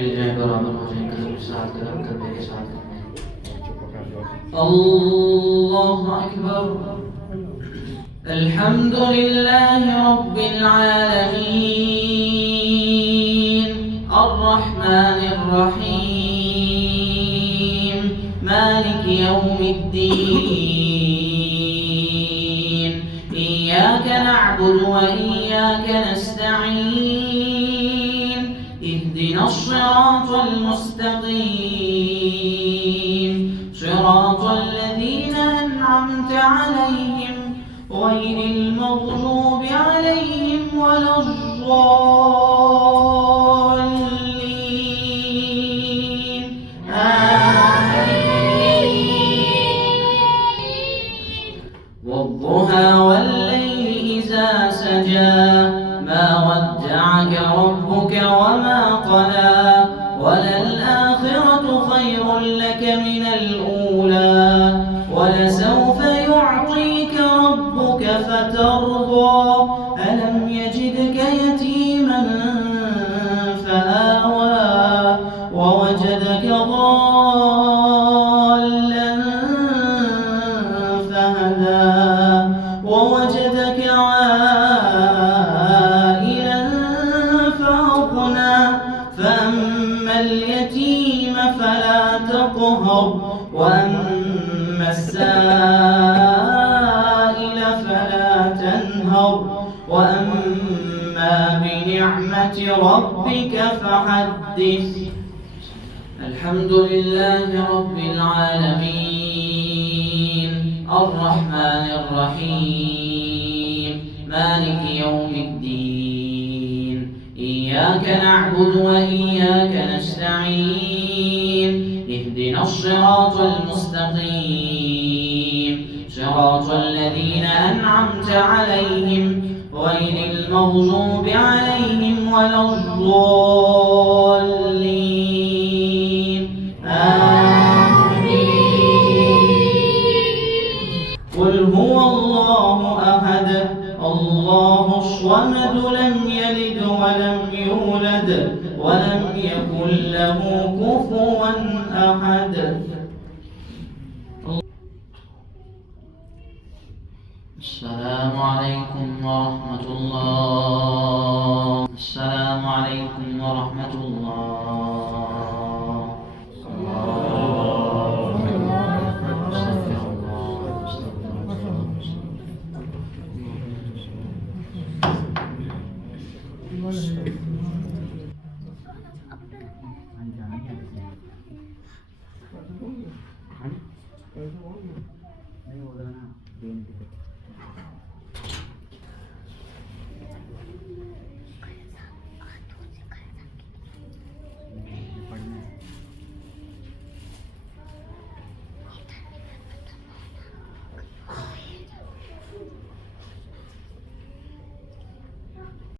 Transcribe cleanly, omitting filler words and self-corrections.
मिल जाए बराबर हो जाए, कदम के साथ कदम करने के साथ। अल्लाहु अकबर। अल्हम्दुलिल्लाहि रब्बिल आलमीन, अर्रहमानिर रहीम, मालिकि यौमिद्दीन, इय्याका नअबुदु व इय्याका नस्तईन, इहदिनस सिरातल मुस्तक़ीम, सिरातल लज़ीना अनअमता अलैहिम गैरिल मग़ज़ूबि अलैहिम वलज़्ज़ाल्लीन, आमीन। वद्दुहा वल्लैलि इज़ा सजा, मा वद्दअक रब्बुक वमा क़ला, वललआखिरतु खैरुन लक मिनल ऊला, वलसौफ युዕतिक रब्बुक फतर्दा, अलम यजिदक यतीमन फआवा, ववजदक ضالًا فهدى, ووجدك عائلا فأغنى, فأما اليتيم فلا تقهر, وأما السائل فلا تنهر, وأما بنعمة ربك فحدث. الحمد لله رب العالمين، الرحمن الرحيم، مالك يوم الدين، إياك نعبد وإياك نستعين، اهدنا الصراط المستقيم، صراط الذين أنعمت عليهم غير المغضوب عليهم ولا الضالين، آمين. قل هو الله أحد، الله الصمد، لم يلد ولم يولد ولم يكن له كفوا أحد. السلام عليكم ورحمة الله. السلام عليكم ورحمة الله. استغفر الله. استغفر الله.